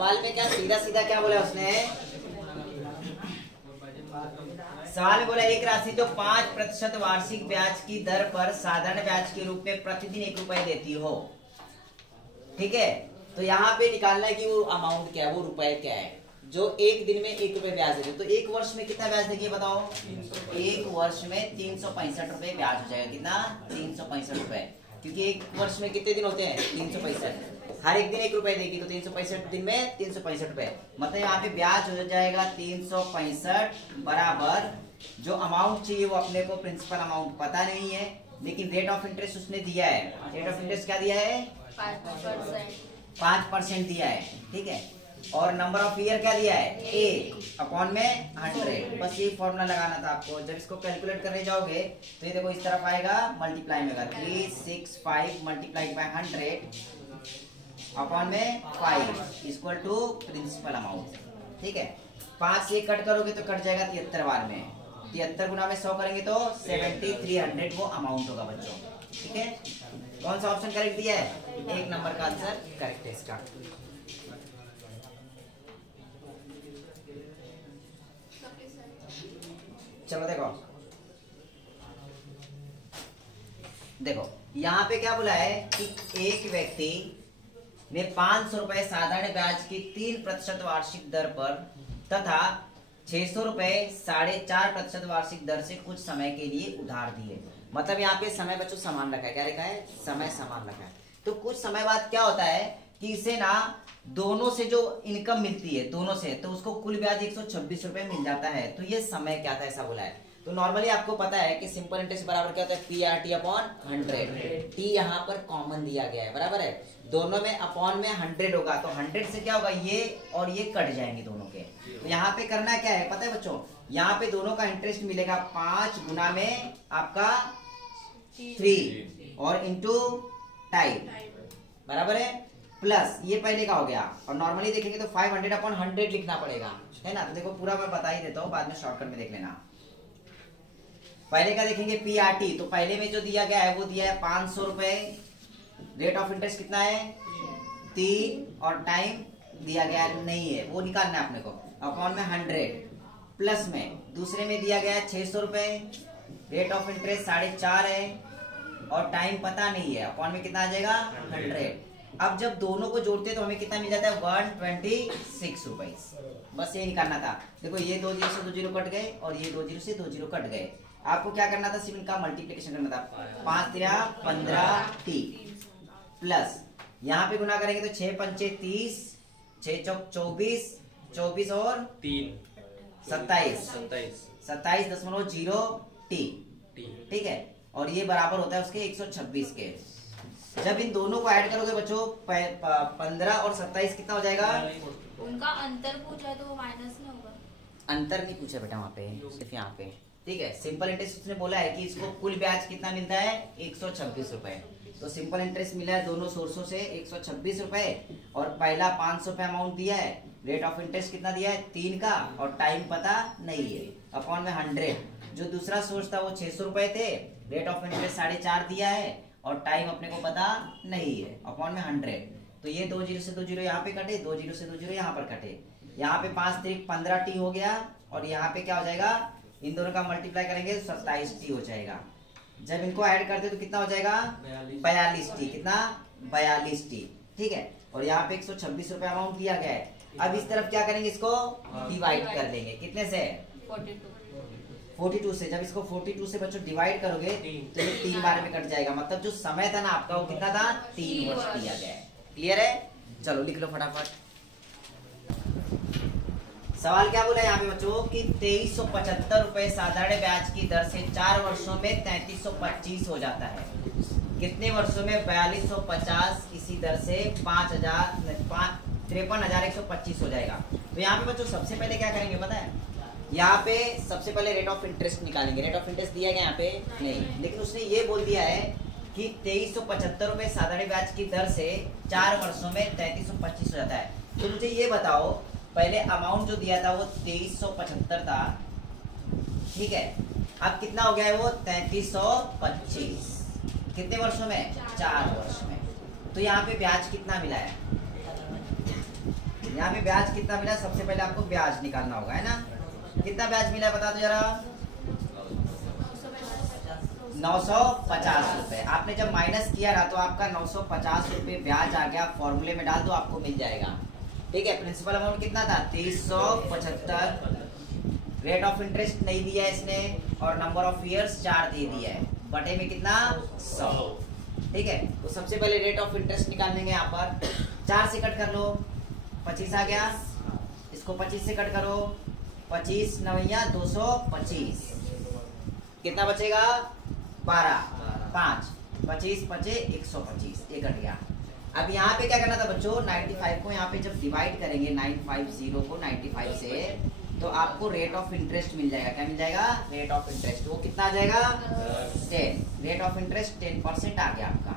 सवाल में क्या सीधा सीधा क्या बोला उसने, सवाल में बोला एक राशि जो 5% वार्षिक ब्याज की दर पर साधारण ब्याज के रूप में प्रतिदिन 1 रुपए देती हो। ठीक है, तो यहाँ पे निकालना है कि वो अमाउंट क्या है, वो रुपए क्या है जो एक दिन में 1 रुपए ब्याज देगी। तो एक वर्ष में कितना ब्याज देगी बताओ, एक वर्ष में 365 रुपए ब्याज हो जाएगा। कितना, 365 रुपए, क्योंकि एक वर्ष में कितने दिन होते हैं, 365, हर एक दिन 1 रुपए देगी, तो 365 दिन में 365 रुपए, मतलब यहाँ पे ब्याज हो जाएगा 365 बराबर जो अमाउंट चाहिए वो अपने को प्रिंसिपल अमाउंट पता नहीं है, लेकिन रेट ऑफ इंटरेस्ट उसने दिया है। रेट ऑफ इंटरेस्ट क्या दिया है, 5% दिया है। ठीक है, और नंबर ऑफ ईयर क्या दिया है, 1/100। बस ये फॉर्मूला लगाना था आपको। जब इसको कैलकुलेट करने जाओगे तो ये देखो इस तरफ आएगा, मल्टीप्लाई में 365 multiply by 100/5 equal to principal amount. ठीक है, 5 से कट करोगे तो कट जाएगा 73 बार में, 73 गुना में 100 करेंगे तो 7300 वो अमाउंट होगा बच्चों। ठीक है, कौन सा ऑप्शन करेक्ट दिया है, 1 नंबर का आंसर करेक्ट है इसका। चलो देखो यहाँ पे क्या बोला है कि एक व्यक्ति ने 500 रुपए साधारण ब्याज की 3% वार्षिक दर पर तथा 600 रुपए 4.5% वार्षिक दर से कुछ समय के लिए उधार दिए। मतलब यहाँ पे समय बच्चों समान रखा है, क्या रखा है, समय समान रखा है। तो कुछ समय बाद क्या होता है कि इसे ना दोनों से जो इनकम मिलती है दोनों से, तो उसको कुल ब्याज 126 रुपए मिल जाता है। तो ये समय क्या था ऐसा बोला है। तो नॉर्मली आपको पता है कि सिंपल इंटरेस्ट बराबर क्या होता है, PRT/100। टी यहाँ पर कॉमन दिया गया है, बराबर है, दोनों में अपॉन में 100 होगा, तो 100 से क्या होगा, ये और ये कट जाएंगे दोनों के। तो यहाँ पे करना क्या है पता है बच्चों, यहाँ पे दोनों का इंटरेस्ट मिलेगा 5 गुना में आपका 3 और इंटू टाइम, बराबर है, प्लस ये पहले का हो गया। और नॉर्मली देखेंगे तो 500/100 लिखना पड़ेगा, है ना। तो देखो पूरा मैं बता ही देता हूँ, बाद में शॉर्टकट में देख लेना। पहले का देखेंगे PRT, तो पहले में जो दिया गया है वो दिया है 500 रुपए, रेट ऑफ इंटरेस्ट कितना है 3 और टाइम दिया गया नहीं है, वो निकालना है अपने को, अपॉन में 100, प्लस में दूसरे में दिया गया है 600 रुपए, रेट ऑफ इंटरेस्ट 4.5 है और टाइम पता नहीं है, अपॉन में कितना आ जाएगा 100। अब जब दोनों को जोड़ते तो हमें कितना मिल जाता है 126 रुपए। बस ये निकालना था। देखो ये 2 जीरो से 2 जीरो कट गए और ये 2 जीरो से 2 जीरो कट गए। आपको क्या करना था, सिर्फ इनका मल्टीप्लिकेशन करना था, 5 3 15T प्लस यहाँ पे गुना करेंगे तो 6 पंचे 30, 6 चौक 24, 24 और 3 27.0T। ठीक है, और ये बराबर होता है उसके 126 के। जब इन दोनों को ऐड करोगे बच्चों 15 और 27 कितना हो जाएगा, उनका अंतर पूछा तो माइनस नहीं होगा, अंतर नहीं पूछा बेटा वहाँ पे, सिर्फ यहाँ पे। ठीक है, सिंपल इंटरेस्ट उसने बोला है कि इसको कुल ब्याज कितना मिलता है 126 रुपए। तो सिंपल इंटरेस्ट मिला है दोनों सोर्सों से 126 रुपए, और पहला 500 रुपए अमाउंट दिया है, रेट ऑफ इंटरेस्ट कितना दिया है 3 का, और टाइम पता नहीं है, अपॉन में 100। जो दूसरा सोर्स था वो 600 रुपए थे, रेट ऑफ इंटरेस्ट 4.5 दिया है और टाइम अपने को पता नहीं है, अपॉन में 100। तो ये 2 जीरो से 2 जीरो यहाँ पे कटे, 2 जीरो से 2 जीरो यहाँ पर कटे, यहाँ पे 5 3 15T हो गया, और यहाँ पे क्या हो जाएगा, इन दोनों का मल्टीप्लाई करेंगे 27T हो जाएगा। जब इनको ऐड करते तो कितना हो जाएगा 42T, कितना 42T। ठीक है, और यहाँ पे 126 रुपए अमाउंट दिया गया है। अब इस तरफ क्या करेंगे, इसको डिवाइड कर लेंगे, कितने से 42 से। जब इसको 42 से बच्चों डिवाइड करोगे तो ये 3 बार में कट जाएगा, मतलब जो समय था ना आपका वो कितना था 3 वर्ष दिया गया है। क्लियर है, चलो लिख लो फटाफट। सवाल क्या बोला यहाँ पे बच्चों कि 2375 रुपए साधारण ब्याज की दर से 4 वर्षों में 3325 हो जाता है। कितने वर्षों में 4250 इसी दर से 53,125 हो जाएगा। तो यहाँ पे बच्चों सबसे पहले क्या करेंगे पता है, यहाँ पे सबसे पहले रेट ऑफ इंटरेस्ट निकालेंगे। रेट ऑफ इंटरेस्ट दिया गया यहाँ पे नहीं, लेकिन उसने ये बोल दिया है कि 2375 रुपए साधारण ब्याज की दर से 4 वर्षों में 3325 हो जाता है। तो मुझे ये बताओ, पहले अमाउंट जो दिया था वो 2375 था, ठीक है, अब कितना हो गया है वो 3325, कितने वर्षों में 4 वर्ष में। तो यहाँ पे ब्याज कितना मिला है, यहाँ पे ब्याज कितना मिला, सबसे पहले आपको ब्याज निकालना होगा, है ना। कितना ब्याज मिला बता दो जरा। 950 रुपए। आपने जब माइनस किया ना तो आपका 950 रुपए ब्याज आ गया, फॉर्मूले में डाल दो आपको मिल जाएगा। ठीक है, प्रिंसिपल अमाउंट कितना था 2375। रेट ऑफ इंटरेस्ट नहीं दिया है इसने, और नंबर ऑफ ईयर्स 4 दे दिया है, बटे में कितना 100। ठीक है, तो सबसे पहले रेट ऑफ इंटरेस्ट निकाल लेंगे। यहाँ पर 4 से कट कर लो, 25 आ गया। इसको 25 से कट करो, 25 9 225, कितना बचेगा 12, 5 25 बचे 125, ये कट गया। अब यहाँ पे क्या करना था बच्चों, 95 को यहाँ पे जब डिवाइड करेंगे 950 को 95 से, तो आपको रेट ऑफ इंटरेस्ट मिल जाएगा। क्या मिल जाएगा, रेट ऑफ इंटरेस्ट। वो कितना आ जाएगा 10। रेट ऑफ इंटरेस्ट 10% आ गया आपका।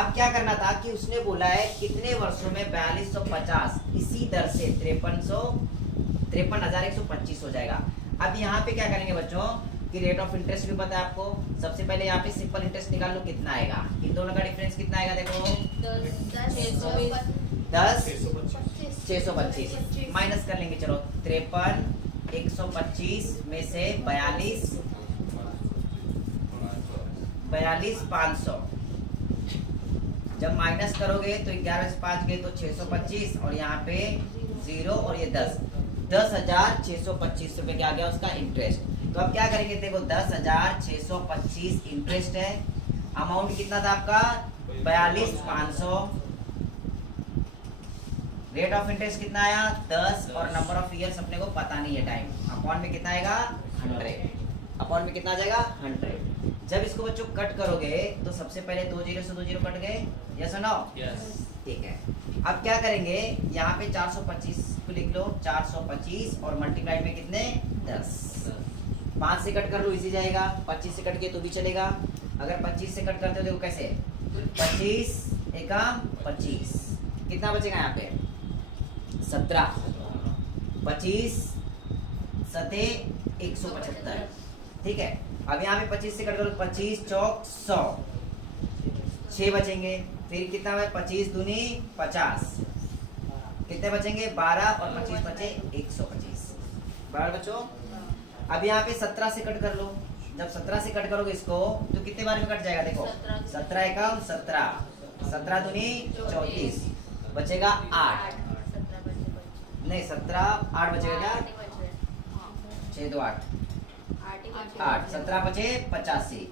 अब क्या करना था कि उसने बोला है कितने वर्षों में 4250 इसी दर से 53,125 हो जाएगा। अब यहाँ पे क्या करेंगे बच्चों कि रेट ऑफ इंटरेस्ट भी पता है आपको। सबसे पहले यहाँ पे सिंपल इंटरेस्ट निकाल लो, कितना आएगा। इन दोनों का डिफरेंस कितना आएगा देखो, 10 625 माइनस कर लेंगे। चलो 53 125 में से 42 500 जब माइनस करोगे तो 11 से 5 गए तो 625, और यहाँ पे 0 और ये 10,625 रुपए क्या आ गया उसका इंटरेस्ट। तो अब क्या करेंगे देखो, 10,625 इंटरेस्ट है। अमाउंट कितना था आपका 42,500। रेट ऑफ इंटरेस्ट कितना आया 10, और नंबर ऑफ ईयर्स अपने को पता नहीं है टाइम। अपॉन में कितना आएगा 100। अपॉन में कितना आ जाएगा 100। जब इसको बच्चों कट करोगे तो सबसे पहले 2 0 से 2 0 कट गए, यस और नो, ठीक है। अब क्या करेंगे, यहाँ पे 425 को लिख लो, 425 और मल्टीप्लाइड में कितने 10। 5 से कट कर लो, इसी जाएगा। 25 से कट के तो भी चलेगा। अगर 25 से कट करते हो देखो कैसे, 25 एकम 25, कितना बचेगा यहाँ पे 17, 25 सते 175। ठीक है, अब यहाँ पे 25 से कट करो, 25 चौक 100, 6 बचेंगे। फिर कितना है 25 दूनी 50, कितने बचेंगे 12, और 25 बचे 125। बराबर बच्चों। अब यहाँ पे 17 से कट कर लो। जब 17 से कट करोगे इसको तो कितने बार में कट जाएगा देखो, 17 एकम 17, 17 दूनी 34, बचेगा 8, नहीं 17 8 बचेगा क्या, 6 2 8 8, 17 बचे 85।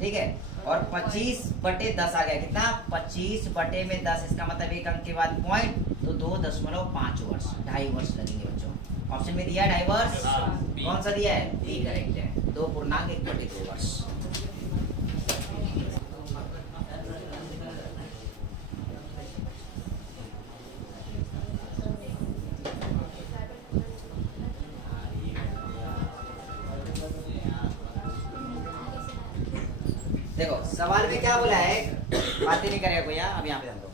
ठीक है, और 25 बटे 10 आ गया, कितना 25 बटे में 10, इसका मतलब एक अंक के बाद पॉइंट, तो 2.5 वर्ष, 2.5 वर्ष लगेंगे बच्चों। ऑप्शन में दिया है 2.5 वर्ष, कौन सा दिया है बी करेक्ट है, 2.1 वर्ष। देखो सवाल में क्या बोला है, बातें नहीं करेगा कोई, अब यहाँ पे ध्यान दो।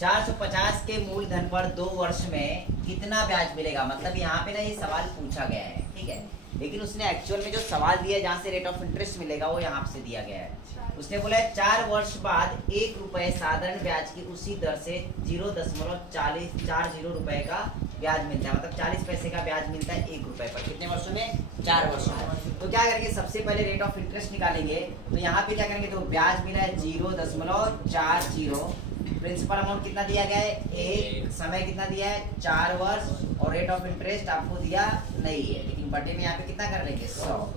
450 के मूलधन पर 2 वर्ष में कितना ब्याज मिलेगा, मतलब यहाँ पे ना ये सवाल पूछा गया है, ठीक है, लेकिन उसने एक्चुअल में जो सवाल दिया है जहाँ से रेट ऑफ इंटरेस्ट मिलेगा वो यहाँ से दिया गया है। उसने बोला है 4 वर्ष बाद 1 रुपए साधारण ब्याज की उसी दर से 0.40 रुपए का ब्याज मिलता है, मतलब 40 पैसे का ब्याज मिलता है 1 रुपए पर। कितने वर्षों में 4 वर्षों में। तो क्या करेंगे, सबसे पहले रेट ऑफ इंटरेस्ट निकालेंगे। तो यहाँ पे क्या करेंगे, तो ब्याज मिला है 0.40, प्रिंसिपल अमाउंट कितना दिया गया है 1, समय कितना दिया है 4 वर्ष, और रेट ऑफ इंटरेस्ट आपको दिया नहीं है, लेकिन बटे में यहाँ पे कितना कर लेंगे 100।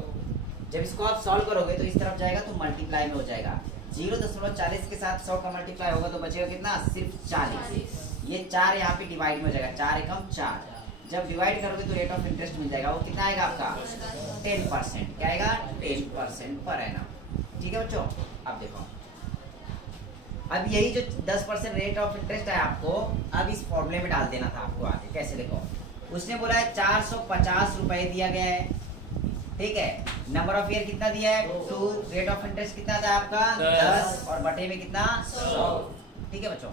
जब इसको आप सॉल्व करोगे तो इस तरफ जाएगा तो मल्टीप्लाई में हो जाएगा, 0.40 के साथ 100 का मल्टीप्लाई होगा तो बचेगा कितना सिर्फ 40। ये 4 यहाँ पे डिवाइड में हो जाएगा, 4 एकम 4। जब डिवाइड करोगे तो रेट ऑफ इंटरेस्ट मिल जाएगा, वो कितना आएगा आपका 10%। क्या आएगा 10% पर एनम। ठीक है बच्चों, अब देखो, अब यही जो 10% रेट ऑफ इंटरेस्ट है आपको अब इस फॉर्मूले में डाल देना था आपको आगे। कैसे देखो, उसने बोला है 450 रुपए दिया गया है, ठीक है, नंबर ऑफ ईयर कितना दिया है 2, रेट ऑफ इंटरेस्ट कितना था आपका 10, और बटे में कितना 100। ठीक है बच्चों,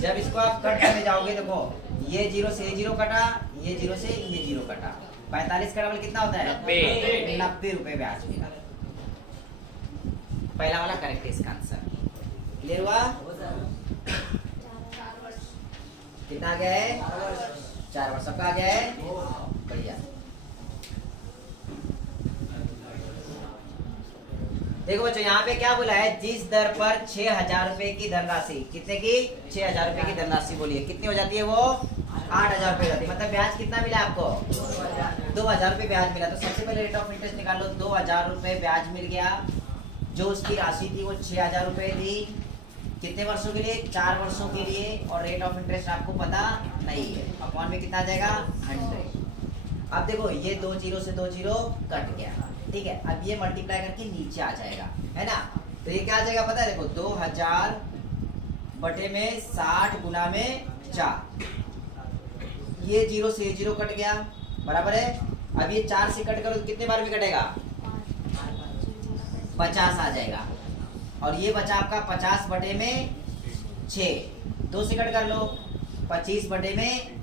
जब इसको आप कट करने जाओगे देखो, ये 0 से 0 कटा, ये 0 से ये 0 कटा, 45 का डबल कितना होता है 90 रुपए ब्याज मिला। पहला वाला करेक्ट है इसका आंसर। क्लियर हुआ। कितना आ गया है? 4 वर्ष। सबका आ गया है? बढ़िया। देखो बच्चों यहाँ पे क्या बोला है, जिस दर पर 6,000 रुपए की धनराशि, कितने की? 6,000 रुपए की धनराशि बोलिए, कितनी हो जाती है वो? 8,000 रुपए जाती है। मतलब ब्याज कितना मिला आपको? 2,000 रुपए ब्याज मिला। तो सबसे पहले रेट ऑफ इंटरेस्ट निकाल लो। 2,000 रुपए ब्याज मिल गया। जो उसकी राशि थी वो 6,000 रुपए थी। कितने वर्षों के लिए? 4 वर्षों के लिए। और रेट ऑफ इंटरेस्ट आपको पता नहीं है। अपॉन में कितना आ जाएगा? 100। अब देखो ये 2 जीरो से 2 जीरो कट गया, ठीक है। अब ये मल्टीप्लाई करके नीचे आ जाएगा, है ना। तो ये क्या आ जाएगा पता है? देखो 2,000 बटे में 60 गुना में 4, ये 0 से 0 कट गया, बराबर है। अब ये 4 से कट करो तो कितने बार में कटेगा? 50 आ जाएगा। और ये बचा आपका 50 बटे में 6, 2 से कट कर लो, 25 बटे में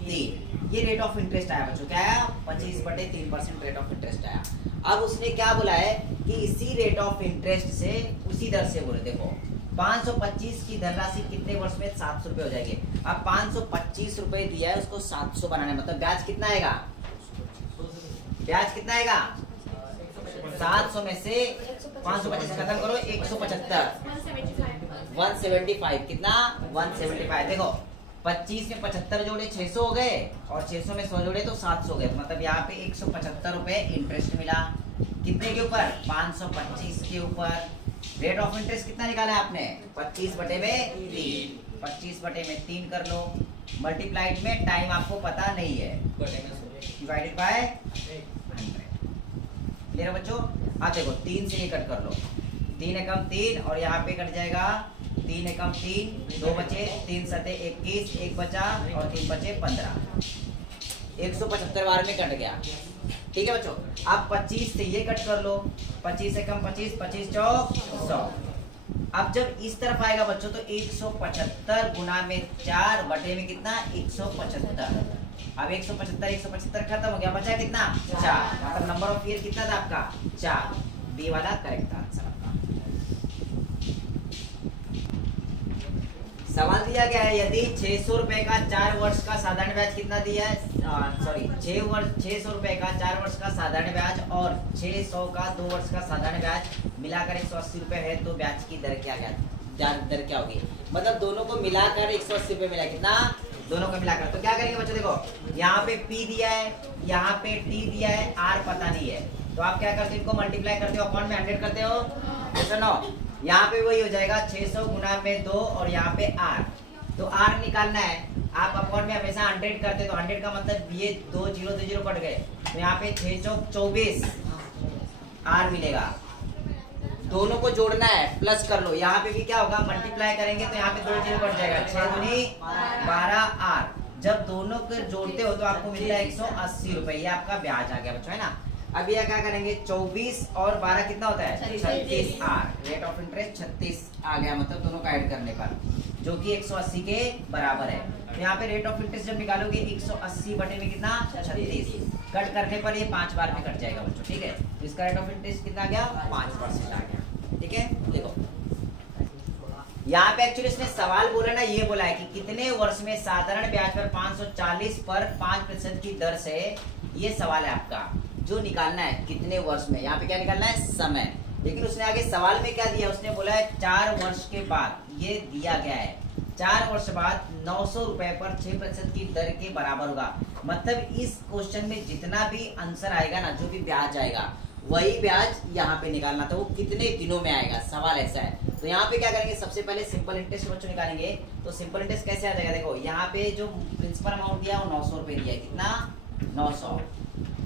3। ये रेट ऑफ इंटरेस्ट आया बच्चों, क्या आया? 25/3% रेट ऑफ इंटरेस्ट आया। अब उसने क्या बोला है कि इसी रेट ऑफ इंटरेस्ट से, उसी दर से बोले, देखो 525 की धनराशि कितने वर्ष में? 700 रुपए हो जाएंगे। अब 525 रुपए दिया है, उसको 700 बनाना है, मतलब ब्याज कितना आएगा? ब्याज कितना आएगा? 700 में से 525 खत्म करो, 175, 175 कितना? 175। देखो 25 में 75 जोड़े 600 हो गए, और 600 में 100 जोड़े तो 700 हो गए। मतलब यहाँ पे 175 रुपए इंटरेस्ट मिला। कितने के ऊपर? 525 के ऊपर। रेट ऑफ इंटरेस्ट कितना निकाला है आपने? 25 बटे में 3। 25 बटे में 3 कर लो, मल्टीप्लाइड में टाइम आपको पता नहीं है, डिवाइडेड बाय 100। क्लियर है बच्चों? अब देखो 3 से ये कट कर लो, 3 एकम 3, और यहाँ पे कट जाएगा 3 एकम 3, 2 बचे, 3 सते 21, 1 बचा, और 3 बचे 15, 175 बार में कट गया। ठीक है बच्चों। अब 25 से ये कट कर लो, 25 एकम 25, 25 चौक 100। अब जब इस तरफ आएगा बच्चों तो 175 गुना में 4 बटे में कितना? 175। अब 175 खत्म हो गया, बचा कितना? 4। मतलब नंबर ऑफ ईयर कितना था आपका? 4। बी वाला करेक्ट आंसर आपका। सवाल दिया गया है, यदि 600 रुपए का 4 वर्ष का साधारण ब्याज कितना दिया है? सॉरी 600 रुपए का 4 वर्ष का साधारण ब्याज और 600 का 2 वर्ष का साधारण ब्याज मिलाकर 180 रुपए है, तो ब्याज की दर क्या दर क्या होगी? मतलब दोनों को मिलाकर 180 रुपए मिला। कितना? दोनों को मिलाकर। तो क्या करेंगे बच्चों? देखो यहाँ पे P दिया है, यहाँ पे T दिया है, R पता नहीं है, तो आप क्या करते हो? इनको मल्टीप्लाई करते हो, अपॉन में 100 करते हो। ऐसा ना हो, यहाँ पे वही हो जाएगा 600 गुना में 2, और यहाँ पे R, तो R निकालना है। आप अपॉन में हमेशा 100 करते, तो 100 का मतलब ये 2 0 2 0 कट गए, तो यहाँ पे 6 चौक 24 R मिलेगा। दोनों को जोड़ना है, प्लस कर लो। यहाँ पे भी क्या होगा? मल्टीप्लाई करेंगे तो यहाँ पे 2 0 कट जाएगा, 6 दूनी 12 R। जब दोनों को जोड़ते हो तो आपको मिलता है 180 रुपए। ये आपका ब्याज आ गया बच्चों, है ना। अब यह क्या करेंगे? 24 और 12 कितना होता है? 36 R। रेट ऑफ इंटरेस्ट 36 आ गया, मतलब दोनों का ऐड करने पर, जो कि 180 के बराबर है। तो यहाँ पे रेट ऑफ इंटरेस्ट जब निकालोगे 180 बटे में कितना? 36। कट करने पर ये 5 बार में कट जाएगा बच्चों, ठीक है। तो इसका रेट ऑफ इंटरेस्ट कितना गया? 5% आ गया, ठीक है। देखो यहाँ पे एक्चुअली इसने सवाल बोला ना, ये बोला है कि कितने वर्ष में साधारण ब्याज पर 540 पर 5% की दर से, ये सवाल है आपका जो निकालना है। कितने वर्ष में? यहाँ पे क्या निकालना है? समय। लेकिन उसने आगे सवाल में क्या दिया? उसने बोला है 4 वर्ष के बाद, ये दिया गया है 4 वर्ष बाद 900 रुपए पर 6% की दर के बराबर होगा। मतलब इस क्वेश्चन में जितना भी आंसर आएगा ना, जो भी ब्याज आएगा, वही ब्याज यहाँ पे निकालना था। वो कितने दिनों में आएगा, सवाल ऐसा है। तो यहाँ पे क्या करेंगे? सबसे पहले सिंपल इंटरेस्ट बच्चों निकालेंगे। तो सिंपल इंटरेस्ट कैसे आ जाएगा? देखो यहाँ पे जो प्रिंसिपल अमाउंट दिया वो 900 रुपए दिया है। कितना? 900।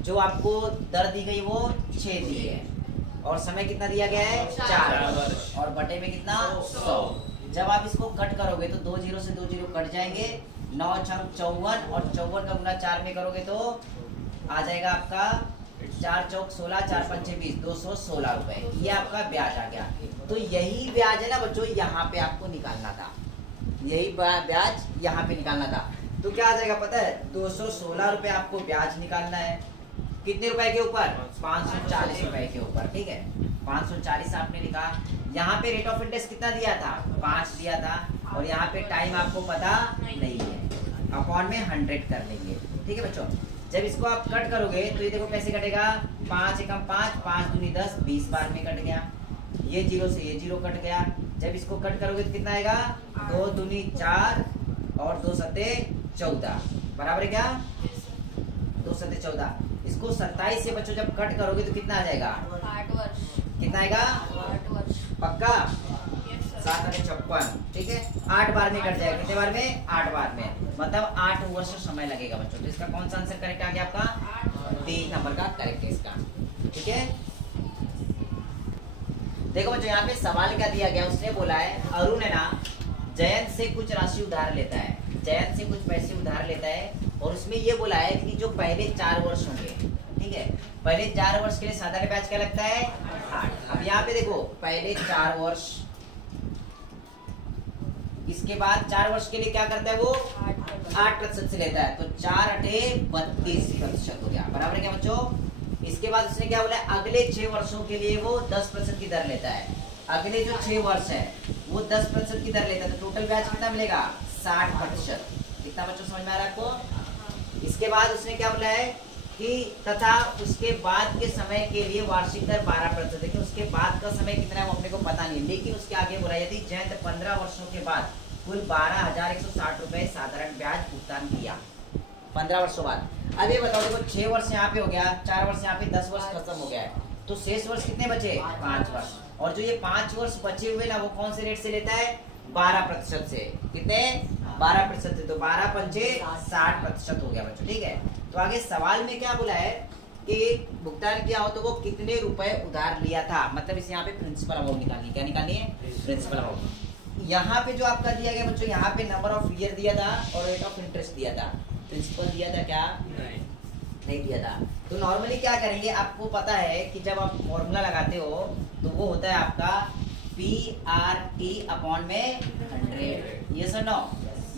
जो आपको दर दी गई वो 6 दी है, और समय कितना दिया गया है? 4, और बटे में कितना? 100। जब आप इसको कट करोगे तो 2 0 से 2 0 कट जाएंगे, 9 6 54, और 54 का गुना 4 में करोगे तो आ जाएगा आपका 4 चौक 16, 4 पंचे 20, 216 रुपए। ये आपका ब्याज आ गया। तो यही ब्याज है ना बच्चों, यहाँ पे आपको निकालना था, यही ब्याज यहाँ पे निकालना था। तो क्या आ जाएगा पता है? 216 रुपए आपको ब्याज निकालना है। कितने रुपए के ऊपर? 540 रुपए के ऊपर, ठीक है। 540 आपने लिखा। यहाँ पे रेट ऑफ इंटरेस्ट कितना दिया था? 5 दिया था। और यहाँ पे टाइम आपको पता नहीं है, अपॉन में 100 कर लेंगे। ठीक है बच्चों, जब इसको आप कट करोगे तो ये देखो कैसे कटेगा, 5 एकम 5, 5 दूनी 10, 20 बार में कट गया। ये 0 से ये 0 कट गया। जब इसको कट करोगे तो कितना आएगा, 2 दूनी 4 और 2 सते 14 बराबर है क्या, 2 सते 14। इसको 27 से बच्चों जब कट करोगे तो कितना आ जाएगा, 8 वर्ष। कितना आएगा, 8 वर्ष पक्का, 7 और 56। ठीक है, 8 बार में कट जाएगा। कितने बार में, 8 बार में, मतलब 8 वर्ष समय लगेगा बच्चों। तो इसका कौन सा आंसर करेक्ट आ गया आपका, 3 नंबर का करेक्ट है इसका। ठीक है, देखो बच्चों यहाँ पे सवाल क्या दिया गया, उसने बोला है अरुण है ना जयंत से कुछ राशि उधार लेता है, जयंत से कुछ पैसे उधार लेता है और उसमें ये बोला है कि जो पहले 4 वर्ष होंगे, ठीक है, पहले 4 वर्ष के लिए साधारण ब्याज क्या लगता है, 8। अब यहाँ पे देखो पहले 4 वर्ष, इसके बाद 4 वर्ष के लिए क्या करता है वो 8% से लेता है, तो 4 अठे 32% हो गया, बराबर है क्या बच्चों। इसके बाद उसने क्या बोला, अगले 6 वर्षों के लिए वो 10% की दर लेता है। अगले जो 6 वर्ष है वो 10% की दर लेता है, तो टोटल ब्याज कितना मिलेगा, 60%। कितना बच्चों समझ में आ रहा है आपको। इसके बाद उसने क्या बोला है कि तथा उसके बाद के समय के लिए वार्षिक दर 12%। देखिए उसके बाद का समय कितना है वो अपने को पता नहीं, लेकिन उसके आगे बोला यदि जयंत 15 वर्षों के बाद कुल 12,160 रुपए साधारण ब्याज भुगतान किया 15 वर्षों बाद। अब ये बताओ, देखो 6 वर्ष यहाँ पे हो गया, 4 वर्ष यहाँ पे, 10 वर्ष खत्म हो गया है, तो शेष वर्ष कितने बचे, 5 वर्ष। और जो ये 5 वर्ष बचे हुए ना वो कौन से रेट से लेता है, 12% से। कितने, 12% से, तो 12 पंचे 60% हो गया बच्चों। ठीक है, तो आगे सवाल में क्या बोला है कि भुगतान किया हो तो वो कितने रुपए उधार लिया था, मतलब इसे यहाँ पे प्रिंसिपल अमाउंट निकालनी, क्या निकालनी है, प्रिंसिपल अमाउंट। यहाँ पे जो आपका दिया गया बच्चों, यहाँ पे नंबर ऑफ ईयर दिया था और रेट ऑफ इंटरेस्ट दिया था, प्रिंसिपल दिया था क्या, नहीं दिया था। तो नॉर्मली क्या करेंगे, आपको पता है कि जब आप फॉर्मूला लगाते हो तो वो होता है आपका PRT अपॉन में 100। ये सुनो,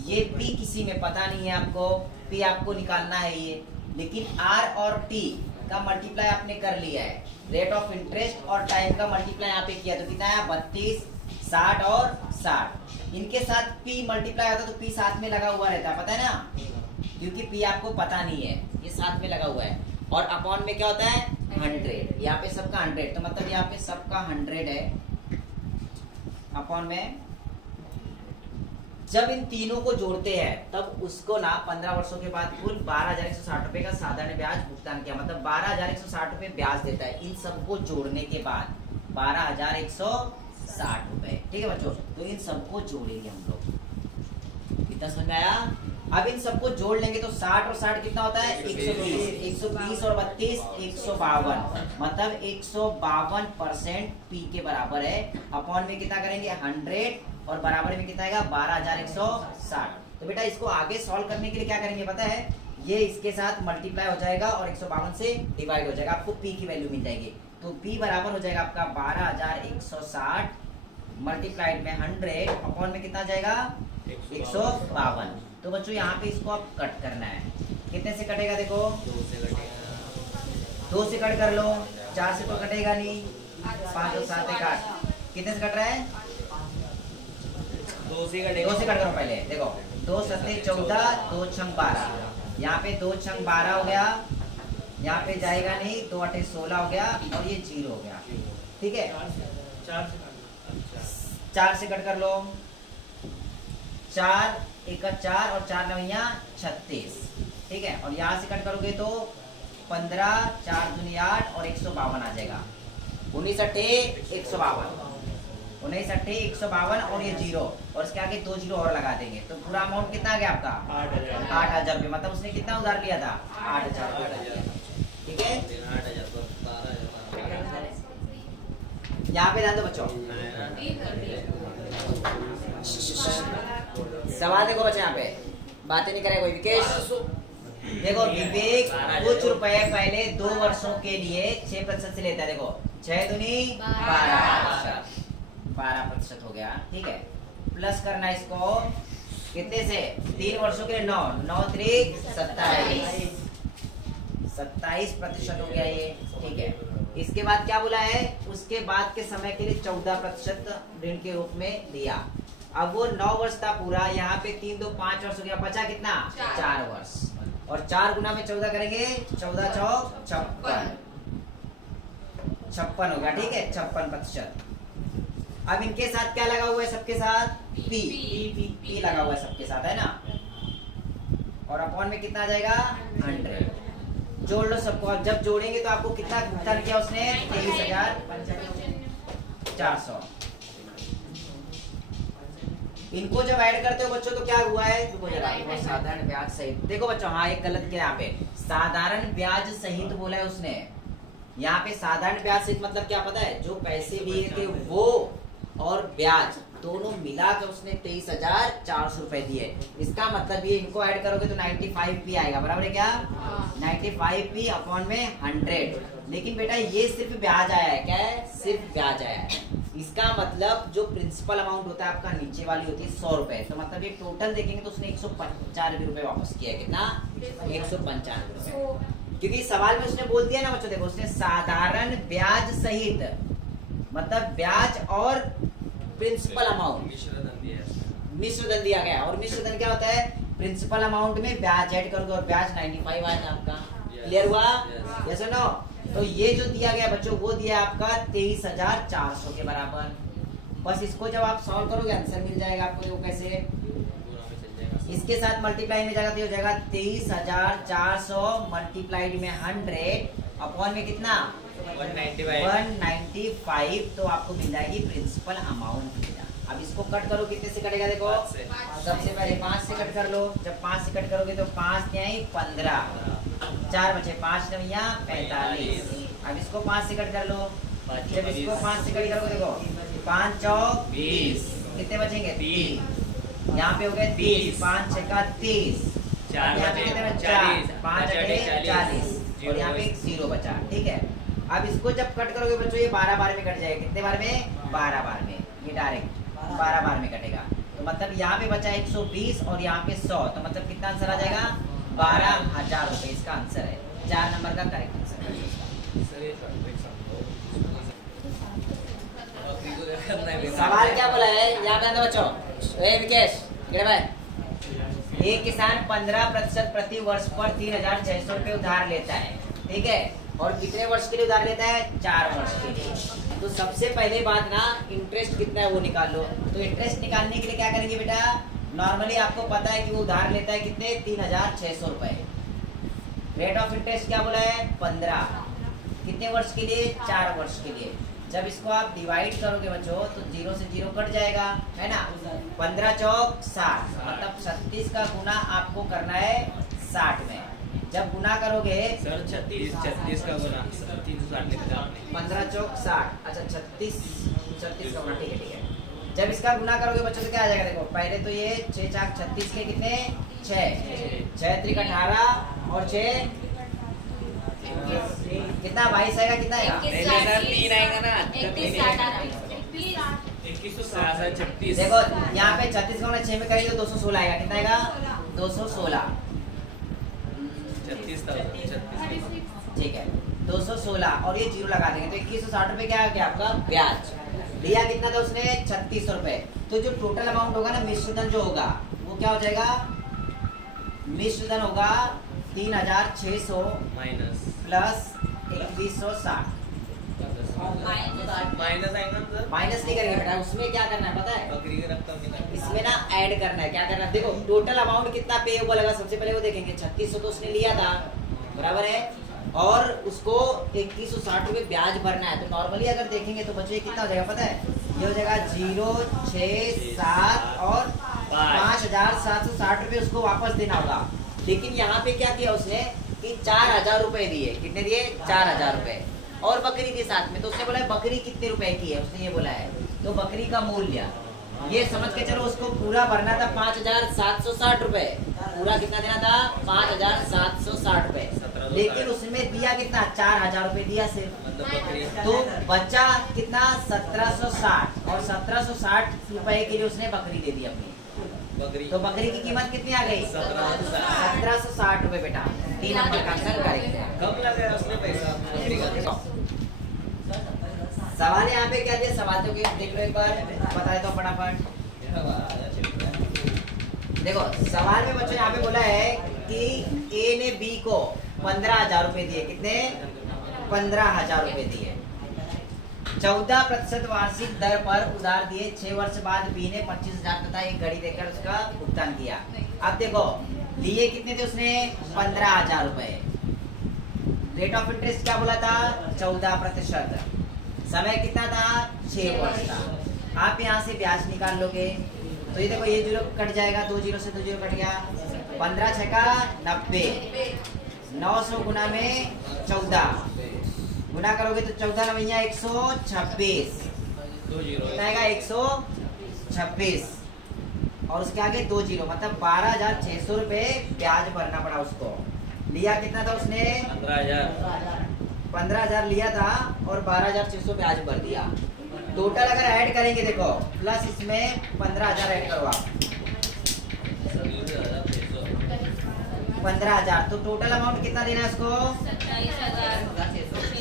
ये P किसी में पता नहीं है आपको, P आपको निकालना है ये, लेकिन R और T का मल्टीप्लाई आपने कर लिया है, रेट ऑफ इंटरेस्ट और टाइम का मल्टीप्लाई यहाँ पे किया तो कितना है, 32, 60 और 60। इनके साथ P मल्टीप्लाई होता तो P साथ में लगा हुआ रहता है, पता है ना, क्योंकि P आपको पता नहीं है, ये साथ में लगा हुआ है। और अपॉन में क्या होता है, 100, यहाँ पे सबका 100, तो मतलब यहाँ पे सबका 100 है, अपॉन में जब इन तीनों को जोड़ते हैं तब उसको ना 15 वर्षों के बाद कुल 12,160 रुपए का साधारण ब्याज भुगतान किया, मतलब 12,160 रुपए ब्याज देता है इन सबको जोड़ने के बाद, 12,160 रुपए। ठीक है बच्चों, तो इन सबको जोड़ेंगे हम लोग, कितना समझ में आया। अब इन सबको जोड़ लेंगे तो 60 और 60 कितना होता है, 120, 120 और 32 152, मतलब 152% P के बराबर है। अपॉन में कितना करेंगे, 100 और बराबर में कितना आएगा, 12,160। तो बेटा इसको आगे सॉल्व करने के लिए क्या करेंगे पता है, ये इसके साथ मल्टीप्लाई हो जाएगा और 152 से डिवाइड हो जाएगा, आपको P की वैल्यू मिल जाएगी। तो P बराबर हो जाएगा आपका 12,160 मल्टीप्लाइड में 100 अपॉन में कितना जाएगा, 152। तो बच्चों यहाँ पे इसको आप कट करना है, कितने से कटेगा, देखो 2 से कट कर लो, 4 से तो कटेगा नहीं, 5 और 7 काट, कितने से कट रहा है, 2 से कट करो पहले, देखो 2 सत्ते 14, 2 छंग 12, यहाँ पे 2 छंग 12 हो गया, यहाँ पे जाएगा नहीं, 2 अठे 16 हो गया और ये 0 हो गया। ठीक है, 4 से कट कर लो, 4 1 का 4 और 4 9 36। ठीक है, और यहाँ से कट करोगे तो 15, 4 दूनी 8 और 152 आ जाएगा, 19 अठे 152, 19 अठे 152 और ये 0 और इसके आगे 2 0 और लगा देंगे, तो पूरा अमाउंट कितना आ गया आपका, 8,000 रुपये, मतलब उसने कितना उधार लिया था, 8,000 रुपये। ठीक है, यहाँ पे ध्यान दो बच्चों, सवाल देखो बच्चे, यहाँ पे बातें नहीं करे कोई। विकेश देखो, विवेक कुछ रुपए पहले 2 वर्षों के लिए 6% से लेता है, देखो 6 दूनी 12% हो गया। ठीक है, प्लस करना इसको कितने से, 3 वर्षों के लिए 9, 9 3 27% हो गया ये। ठीक है, इसके बाद क्या बोला है, उसके बाद के समय के लिए 14% ऋण के रूप में दिया, अब वो 9 वर्ष था पूरा, यहाँ पे 3 2 5 वर्ष हो गया, बचा कितना 4 वर्ष, और 4 गुना में 14 करेंगे, 14 चौक 56 56 हो गया, ठीक है 56%। अब इनके साथ क्या लगा हुआ है, सबके साथ पी लगा हुआ है सबके साथ, है ना, और अपॉन में कितना आ जाएगा 100। जोड़ लो सबको, अब जब जोड़ेंगे तो आपको कितना भुगतान किया उसने 23,400। इनको जब ऐड करते हो बच्चों तो क्या हुआ है, देखो जरा, साधारण ब्याज सहित, देखो बच्चों हाँ एक गलत किया यहाँ पे, साधारण ब्याज सहित बोला है उसने, यहाँ पे साधारण ब्याज सहित मतलब क्या पता है, जो पैसे दिए थे वो और ब्याज दोनों मिला के उसने 23,400 रुपए दिए। इसका मतलब ये इनको ऐड करोगे तो 95p आएगा, बराबर है क्या 95p अपॉन में 100। लेकिन बेटा ये सिर्फ ब्याज आया है, क्या है, सिर्फ ब्याज आया है। इसका मतलब जो प्रिंसिपल अमाउंट होता है आपका नीचे वाली होती है 100 रुपए, तो मतलब ये टोटल देखेंगे तो उसने 195 रुपए वापस किया है, कितना 195 रुपए, क्योंकि सवाल में उसने बोल दिया ना बच्चों, देखो उसने साधारण ब्याज सहित मतलब ब्याज और प्रिंसिपल अमाउंट मिश्र धन दिया गया, और मिश्र धन क्या होता है, प्रिंसिपल अमाउंट में ब्याज ऐड करोगे और ब्याज 95 आएगा आपका, क्लियर हुआ, यस और नो। तो ये जो दिया गया बच्चों वो दिया आपका 23,400 के बराबर। बस इसको जब आप सॉल्व करोगे आंसर मिल जाएगा आपको, देखो कैसे, इसके साथ मल्टीप्लाई में जाएगा तो हो जाएगा 23,400 मल्टीप्लाइड में 100 अपॉन में कितना 195, तो आपको मिल जाएगी प्रिंसिपल अमाउंट। अब इसको कट करो, कितने से कटेगा, देखो सबसे पहले 5 से कट कर लो, जब 5 से कट करोगे तो 5 नहीं 15, 4 बचे, 5 9 45। अब इसको 5 से कट कर लो, जब इसको 5 से कट करोगे देखो 5 चौक 20, कितने बचेंगे 3, यहाँ पे हो गए 30, 5 6 30, 4 5 40, और यहाँ पे 0 बचा, ठीक है। अब इसको जब कट करोगे बच्चों ये 12 बार में कट जाएगा, कितने बार में 12 बार में, ये डायरेक्ट 12 बार में कटेगा, तो मतलब यहाँ पे बचा 120 और यहाँ पे 100, तो मतलब कितना आंसर आ जाएगा 12,000 रुपए, इसका आंसर है 4 नंबर का करेक्ट आंसर है। सवाल क्या बोला है यहाँ पे बच्चों, विकेश भाई, एक किसान 15% प्रति वर्ष पर 3,600 रुपए उधार लेता है, ठीक है, और कितने वर्ष के लिए उधार लेता है 4 वर्ष के लिए। तो सबसे पहले बात ना इंटरेस्ट कितना है वो निकाल लो। तो इंटरेस्ट निकालने के लिए क्या करेंगे बेटा, नॉर्मली आपको पता है कि वो उधार लेता है कितने 3,600 रुपए। रेट ऑफ इंटरेस्ट क्या बोला है 15, कितने वर्ष के लिए 4 वर्ष के लिए। जब इसको आप डिवाइड करोगे बच्चों तो 0 से 0 कट जाएगा, है ना, 15 चौक 60, मतलब 36 का गुना आपको करना है 60 में। जब गुना करोगे सर 36 का गुना 360 लिखा आपने, 15 चौक 60, अच्छा 36 का गुना, ठीक है। जब इसका गुना करोगे बच्चों तो क्या आ जाएगा, देखो पहले तो ये 6 चाक 36 के कितने 6 त्रिक 18 और 6 कितना 22 आएगा, कितना आएगा 3 आएगा ना, 21 देखो यहाँ पे 36 का 6 में करेंगे तो 216 आएगा, कितना आएगा 216, 36, ठीक है 216, और ये 0 लगा देंगे तो 2160 रुपए क्या आ गया आपका ब्याज। लिया कितना था उसने 3600 रुपए। तो जो टोटल अमाउंट होगा ना मिश्रधन जो होगा वो क्या हो जाएगा, मिश्रधन होगा 3,600 माइनस प्लस 2160, माइनस नहीं करेंगे बेटा, उसमें क्या करना है पता है, बकरी का रकम निकाल, इसमें ना ऐड करना है। क्या करना है, देखो टोटल अमाउंट कितना पेएबल लगा सबसे पहले वो देखेंगे, 3600 तो उसने लिया था बराबर है, और उसको 2160 रुपए ब्याज भरना है। तो नॉर्मली अगर देखेंगे तो बच्चों ये कितना हो जाएगा पता है, ये हो जाएगा 0 6 7 और 5,760 रुपए उसको वापस देना होगा। लेकिन यहाँ पे क्या किया उसने कि 4,000 रुपए दिए, कितने दिए 4,000 रुपए, और बकरी के साथ में। तो उसने बोला बकरी कितने रुपए की है, उसने ये बोला है, तो बकरी का मूल्य ये समझ के चलो उसको पूरा भरना था 5,760 रुपए, पूरा कितना देना था 5,760 रुपए, लेकिन उसमें दिया कितना 4,000 रुपए दिया सिर्फ, मतलब बकरी तो बच्चा कितना 1760, और 1760 रुपए के लिए उसने बकरी दे दी अपनी। बकरी तो बकरी की कीमत कितनी आ गई 1760 रुपए बेटा, 3 नंबर का आंसर करेक्ट है। कब लगाया उसने पैसा बकरी का? सवाल यहाँ पे क्या दिया, सवाल तो देख लो एक बार, बताए तो फटाफट। देखो सवाल में बच्चों यहाँ पे बोला है कि ए ने बी को 15,000 रुपए दिए। कितने? 15,000 रुपए दिए। 14% वार्षिक दर पर उधार दिए। 6 वर्ष बाद बी ने 25,000 तथा एक घड़ी देकर उसका भुगतान किया। अब देखो दिए कितने थे उसने? 15,000 रुपए। रेट ऑफ इंटरेस्ट क्या बोला था? 14%। समय कितना था? 6 वर्ष था। आप यहाँ से ब्याज निकाल लोगे तो ये देखो ये जीरो कट जाएगा, 2 जीरो से 2 जीरो कट गया। 15 छक्का 90, 900 गुना में 14 गुना करोगे तो 14 नवैया 126, 2 जीरो आएगा 126 और उसके आगे 2 जीरो, मतलब 12,600 रुपए ब्याज भरना पड़ा उसको। लिया कितना था उसने? 15,000। 15,000 लिया था और 12,600 ब्याज भर दिया। टोटल अगर ऐड करेंगे देखो प्लस इसमें 15,000 ऐड करो आप, 15,000 तो टोटल अमाउंट कितना देना है उसको?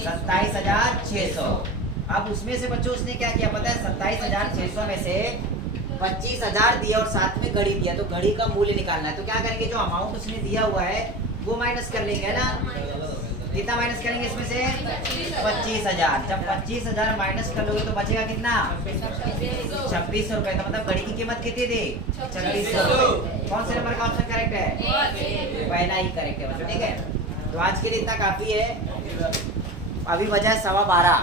27,600। अब उसमें से बच्चों उसने क्या किया पता है? 27,600 में से 25,000 दिया और साथ में घड़ी दिया, तो घड़ी का मूल्य निकालना है। तो क्या करेंगे? जो अमाउंट उसने दिया हुआ है वो माइनस कर लेंगे, है ना? कितना माइनस करेंगे इसमें से? 25,000। जब 25,000 माइनस कर लोगे तो बचेगा कितना? 2600 रुपए। तो मतलब घड़ी की कीमत कितनी थी? 2600 रुपए। कौन से नंबर का ऑप्शन करेक्ट है? पहला ही करेक्ट है बच्चों, ठीक है। तो आज के लिए इतना काफी है। अभी बजा है 12:15।